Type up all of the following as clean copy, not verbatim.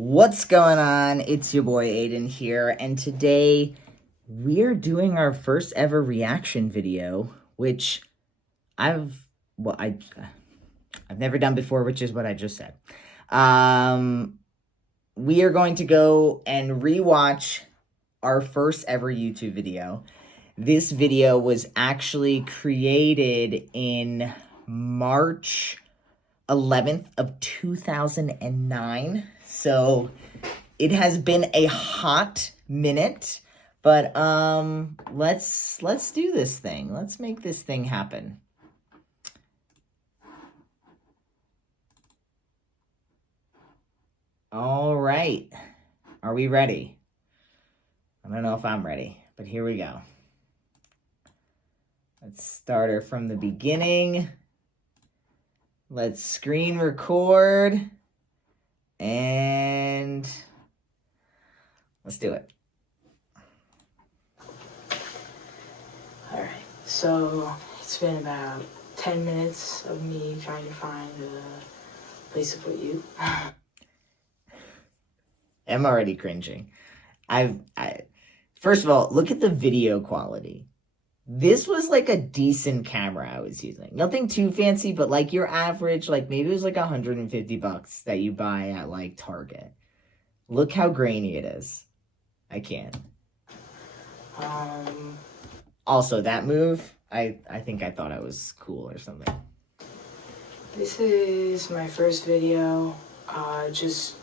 What's going on? It's your boy Aiden here, and today we're doing our first ever reaction video, which I've well I I've never done before, which is what I just said. We are going to go and rewatch our first ever YouTube video. This video was actually created in March 11th of 2009. So it has been a hot minute, but let's do this thing. Let's make this thing happen. All right. Are we ready? I don't know if I'm ready, but here we go. Let's start her from the beginning. Let's screen record. And let's do it. Alright, so it's been about 10 minutes of me trying to find a place to put you. I'm already cringing. First of all, look at the video quality. This was like a decent camera I was using. Nothing too fancy, but like your average, like maybe it was like $150 that you buy at like Target. Look how grainy it is. I can't. Also, that move, I think I thought I was cool or something. This is my first video. Just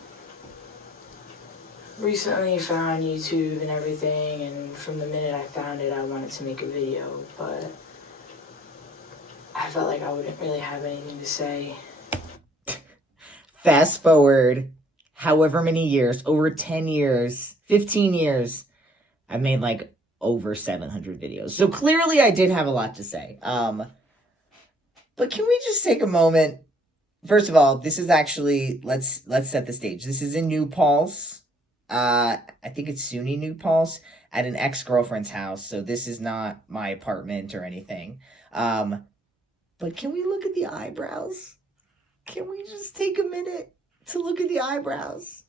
recently found YouTube and everything, and from the minute I found it, I wanted to make a video, but I felt like I wouldn't really have anything to say. Fast forward however many years, over 10 years, 15 years, I've made like over 700 videos. So clearly I did have a lot to say. But can we just take a moment? First of all, this is actually, let's set the stage. This is in New Paltz. I think it's SUNY New Paltz, at an ex-girlfriend's house. So this is not my apartment or anything. But can we look at the eyebrows? Can we just take a minute to look at the eyebrows?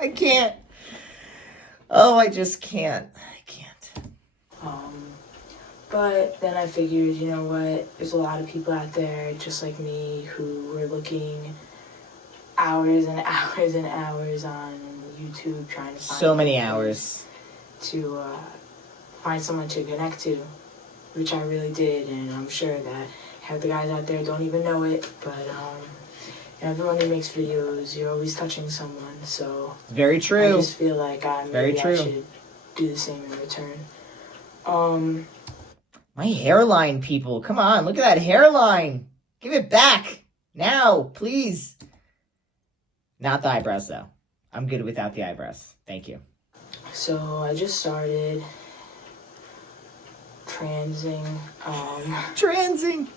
I can't. Oh, I just can't. I can't. But then I figured, you know what, there's a lot of people out there just like me who were looking hours and hours and hours on YouTube trying to find so many hours to find someone to connect to, which I really did, and I'm sure that half the guys out there don't even know it, but everyone who makes videos, you're always touching someone, so very true. I just feel like maybe I should do the same in return. My hairline, people, come on, look at that hairline. Give it back now, please. Not the eyebrows, though. I'm good without the eyebrows. Thank you. So I just started transing. Transing.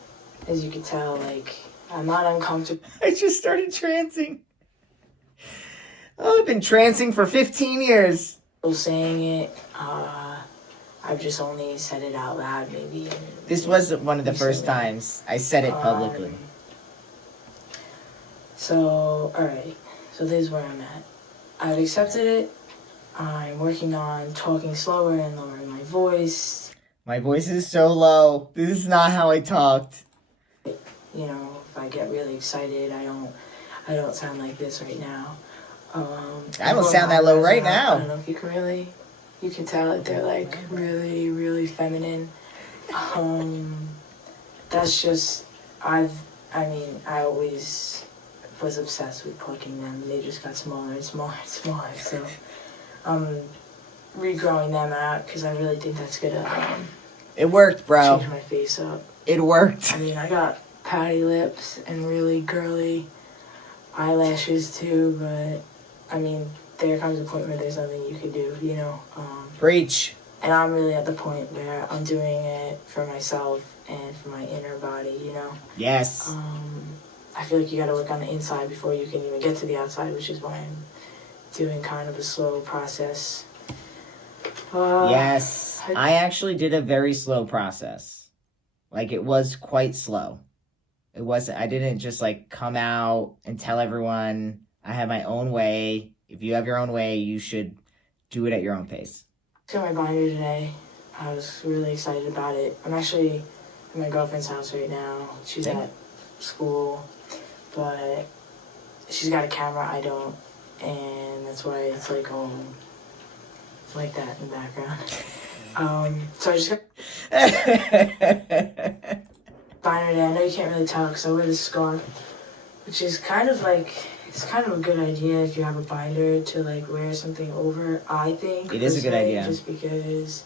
As you can tell, like, I'm not uncomfortable. I just started transing. Oh, I've been transing for 15 years. Saying it, I've just only said it out loud, maybe. This was one of the first times I said it publicly. So, alright. So this is where I'm at. I've accepted it. I'm working on talking slower and lowering my voice. My voice is so low. This is not how I talked. You know, if I get really excited, I don't sound like this right now. I don't sound that low right now. I don't know if you can tell that they're like really, really feminine. That's just, I always was obsessed with plucking them. They just got smaller and smaller and smaller. So I'm regrowing them out because I really think that's gonna it worked, bro. change my face up. It worked. I mean, I got pouty lips and really girly eyelashes too, but I mean, there comes a point where there's nothing you can do, you know. Preach. And I'm really at the point where I'm doing it for myself and for my inner body, you know. Yes. I feel like you gotta work on the inside before you can even get to the outside, which is why I'm doing kind of a slow process. Yes. I actually did a very slow process. Like, it was quite slow. It wasn't, I didn't just like come out and tell everyone I have my own way. If you have your own way, you should do it at your own pace. Got my binder today. I was really excited about it. I'm actually at my girlfriend's house right now. She's at school, but she's got a camera, I don't, and that's why it's like like that in the background. So I just got binder today. I know you can't really tell because I wear this scarf, which is kind of like, it's kind of a good idea if you have a binder to like wear something over, I think. It is a good idea. Just because,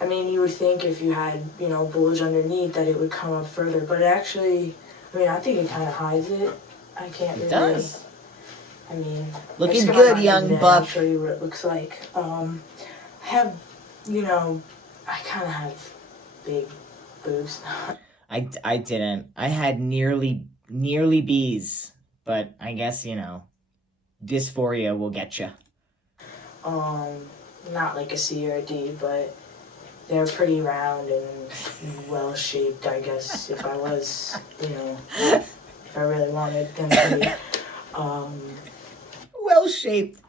I mean, you would think if you had, you know, bulge underneath that it would come up further, but it actually, I mean, I think it kind of hides it. I can't really. It does. I mean, looking good, young buck. I'll show you what it looks like. I have, you know, I kind of have big boobs. I didn't. I had nearly B's, but I guess, you know, dysphoria will get you. Not like a C or a D, but they're pretty round and well shaped, I guess, if I was, you know, if I really wanted them to be. Well shaped.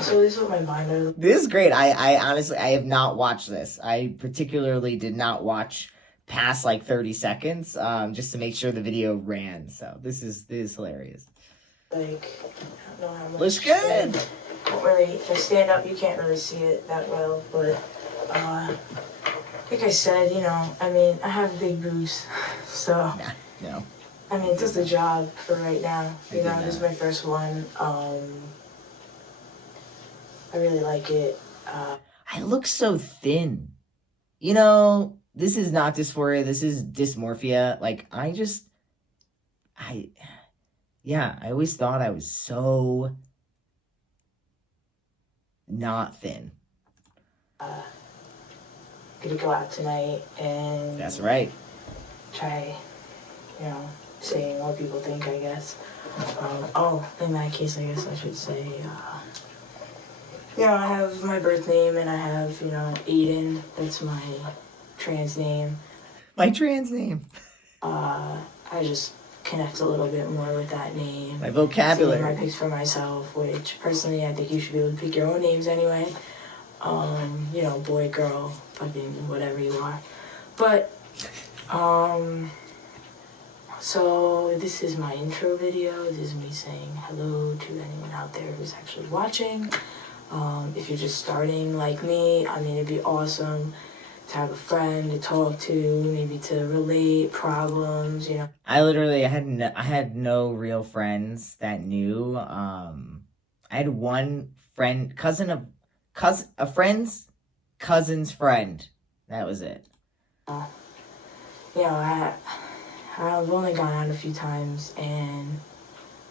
So this is what my binder. This is great. I honestly, I have not watched this. I particularly did not watch past like 30 seconds, just to make sure the video ran. So this is hilarious. Like, I don't know how much. Looks good. Don't really, if I stand up, you can't really see it that well, but, like I said, you know, I mean, I have big boobs, so. No. I mean, it does the job for right now. You know, this is my first one. I really like it. I look so thin. You know, this is not dysphoria. This is dysmorphia. Like, I always thought I was so not thin. Gonna go out tonight and. That's right. Try, you know, saying what people think, I guess. In that case, I guess I should say, you know, I have my birth name and I have, you know, Aiden. That's my trans name. My trans name. I just connect a little bit more with that name. My vocabulary. I picked for myself, which personally I think you should be able to pick your own names anyway. You know, boy, girl, fucking whatever you are. But, so this is my intro video. This is me saying hello to anyone out there who's actually watching. If you're just starting like me, I mean, it'd be awesome to have a friend to talk to, maybe to relate problems, you know. I had no real friends that knew. I had one friend, a friend's cousin's friend. That was it. You know, I've only gone out a few times and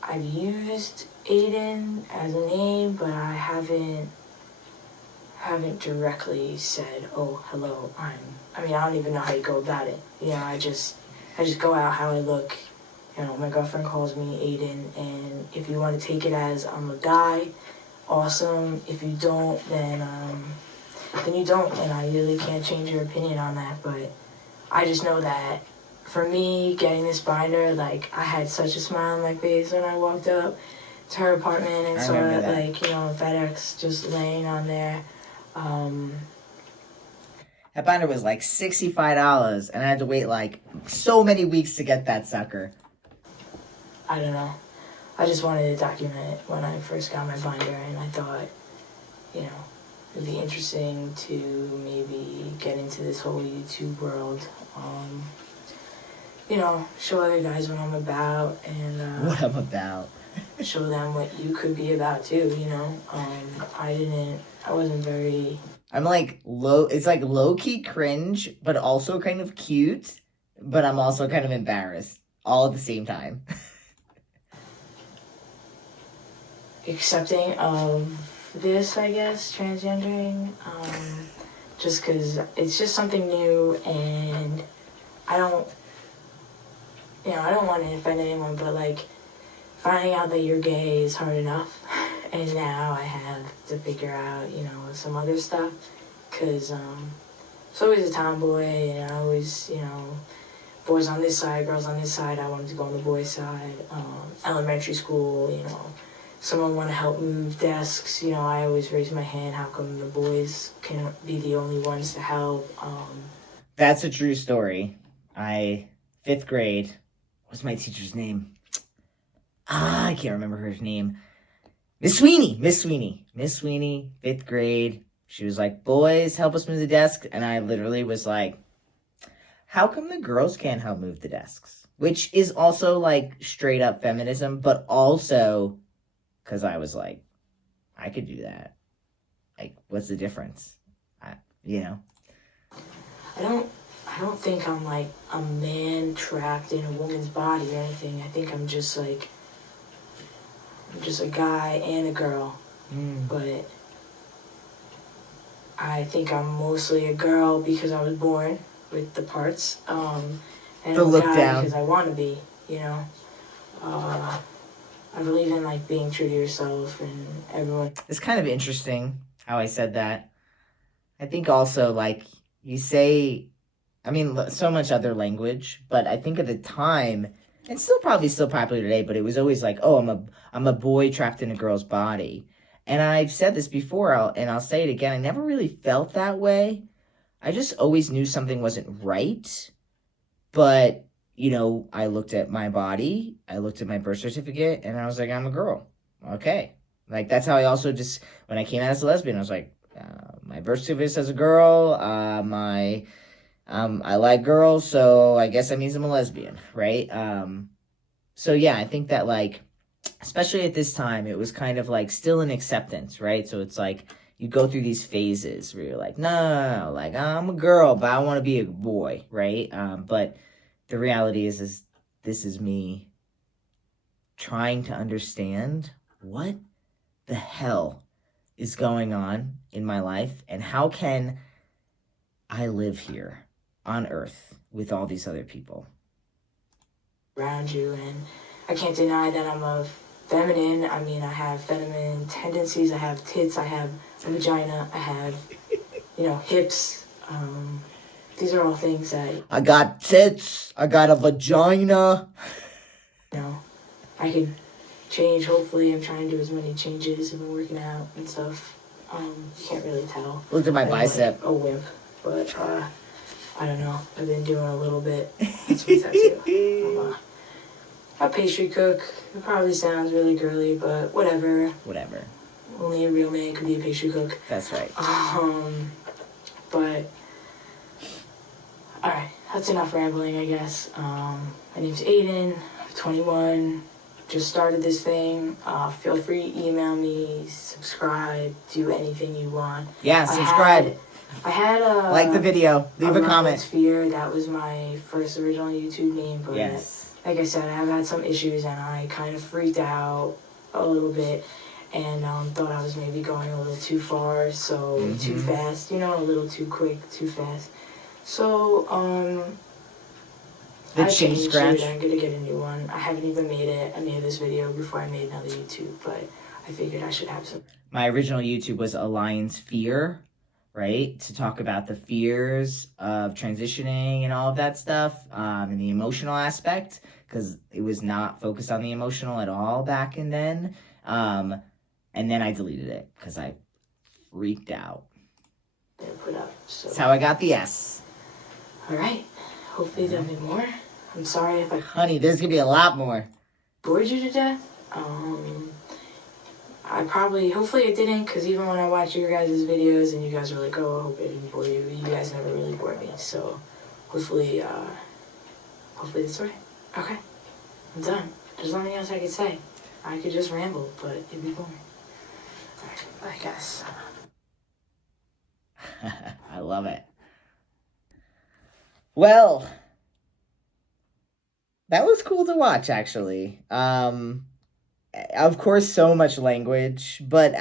I've used Aiden as a name, but I haven't directly said, oh, hello, I don't even know how you go about it. You know, I just go out how I look. You know, my girlfriend calls me Aiden, and if you want to take it as I'm a guy, awesome. If you don't, then you don't, and I really can't change your opinion on that, but I just know that for me, getting this binder, like, I had such a smile on my face when I walked up to her apartment and saw it, like, you know, FedEx just laying on there. That binder was like $65, and I had to wait like so many weeks to get that sucker. I don't know. I just wanted to document it when I first got my binder, and I thought, you know, it'd be interesting to maybe get into this whole YouTube world. You know, show other guys what I'm about, and what I'm about. Show them what you could be about too, you know. I wasn't very. I'm like it's like low-key cringe, but also kind of cute, but I'm also kind of embarrassed, all at the same time. Accepting of this, I guess, transgendering, just because it's just something new, and I don't want to offend anyone, but like, finding out that you're gay is hard enough, and now I have to figure out, you know, some other stuff, because it's always a tomboy, and I always, you know, boys on this side, girls on this side. I wanted to go on the boys' side. Elementary school, you know, someone want to help move desks, you know, I always raise my hand. How come the boys can be the only ones to help? That's a true story. Fifth grade, what's my teacher's name? I can't remember her name. Miss Sweeney, fifth grade. She was like, boys, help us move the desk. And I literally was like, how come the girls can't help move the desks? Which is also like straight up feminism, but also because I was like, I could do that. Like, what's the difference? You know? I don't think I'm like a man trapped in a woman's body or anything. I think I'm just a guy and a girl. But I think I'm mostly a girl because I was born with the parts. And The I'm a look guy down. because I want to be, you know. I believe in like being true to yourself and everyone. It's kind of interesting how I said that. I think also like you say, I mean, so much other language, but I think at the time, it's still probably still popular today, but it was always like, oh, I'm a boy trapped in a girl's body. And I've said this before, and I'll say it again. I never really felt that way. I just always knew something wasn't right. But, you know, I looked at my body, I looked at my birth certificate, and I was like, I'm a girl. Okay. Like, that's how I also just, when I came out as a lesbian, I was like, my birth certificate says a girl, I like girls, so I guess that means I'm a lesbian, right? So yeah, I think that like, especially at this time, it was kind of like still an acceptance, right? So it's like you go through these phases where you're like, no, like I'm a girl, but I want to be a boy, right? But the reality is this is me trying to understand what the hell is going on in my life and how can I live here on Earth with all these other people around you, and I can't deny that I'm a feminine. I mean, I have feminine tendencies. I have tits. I have a vagina. I have, you know, hips. These are all things that I got tits. I got a vagina. You know, I could change. Hopefully, I'm trying to do as many changes and working out and stuff. You can't really tell. Look at my I'm bicep. like a wimp, but I don't know. I've been doing a little bit. That's my tattoo. I'm a pastry cook. It probably sounds really girly, but whatever. Whatever. Only a real man could be a pastry cook. That's right. But all right, that's enough rambling, I guess. My name's Aiden. I'm 21. Just started this thing. Feel free to email me, subscribe, do anything you want. Yeah, subscribe. I had a like the video. Leave a comment. Sphere. That was my first original YouTube name, but yes, like I said, I've had some issues and I kind of freaked out a little bit and thought I was maybe going a little too far, so too fast, you know, a little too quick, too fast. So the I chin changed scratch. it. I'm gonna get a new one. I haven't even made it. I made this video before I made another YouTube, but I figured I should have some. My original YouTube was Alliance Fear, right? To talk about the fears of transitioning and all of that stuff, and the emotional aspect, because it was not focused on the emotional at all back and then. And then I deleted it because I freaked out. Put up, so. That's how I got the S. All right. Hopefully there'll be more. I'm sorry if I... Honey, there's going to be a lot more. Bored you to death? Hopefully it didn't, because even when I watch your guys' videos and you guys are like, oh, I hope it didn't bore you, you guys never really bore me, so hopefully that's right. Okay, I'm done. There's nothing else I could say. I could just ramble, but it'd be boring. Alright, I guess. I love it. Well, that was cool to watch, actually. Of course, so much language, but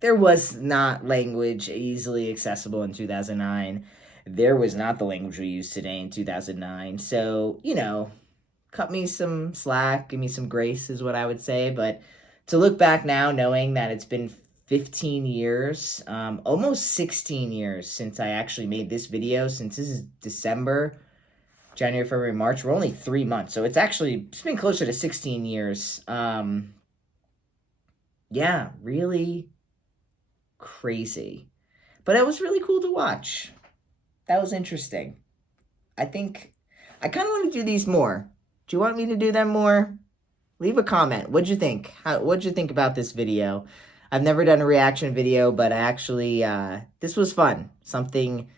there was not language easily accessible in 2009. There was not the language we use today in 2009. So, you know, cut me some slack, give me some grace is what I would say. But to look back now, knowing that it's been 15 years, almost 16 years since I actually made this video, since this is December, January, February, March, we're only 3 months. So it's been closer to 16 years. yeah, really crazy. But it was really cool to watch. That was interesting. I think I kind of want to do these more. Do you want me to do them more? Leave a comment. What'd you think? What'd you think about this video? I've never done a reaction video, but I actually, this was fun. Something,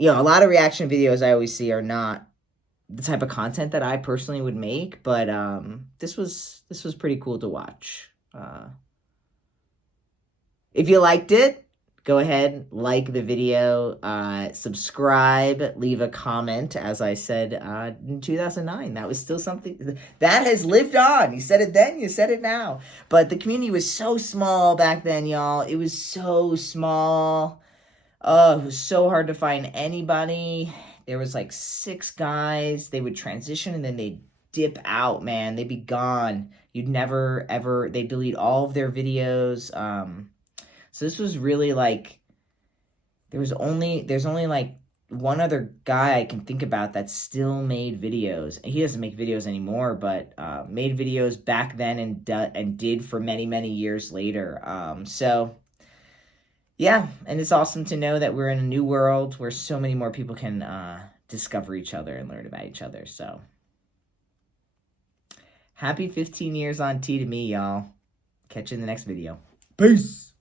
a lot of reaction videos I always see are not the type of content that I personally would make, but this was pretty cool to watch. If you liked it, go ahead, like the video, subscribe, leave a comment. As I said in 2009, that was still something that has lived on. You said it then, you said it now. But the community was so small back then, y'all. It was so small. Oh, it was so hard to find anybody. There was like 6 guys. They would transition and then they'd dip out, man. They'd be gone. You'd never, ever, they'd delete all of their videos. So this was really like, there's only like one other guy I can think about that still made videos. He doesn't make videos anymore, but made videos back then and did for many, many years later. So yeah, and it's awesome to know that we're in a new world where so many more people can discover each other and learn about each other. So happy 15 years on T to me, y'all. Catch you in the next video. Peace.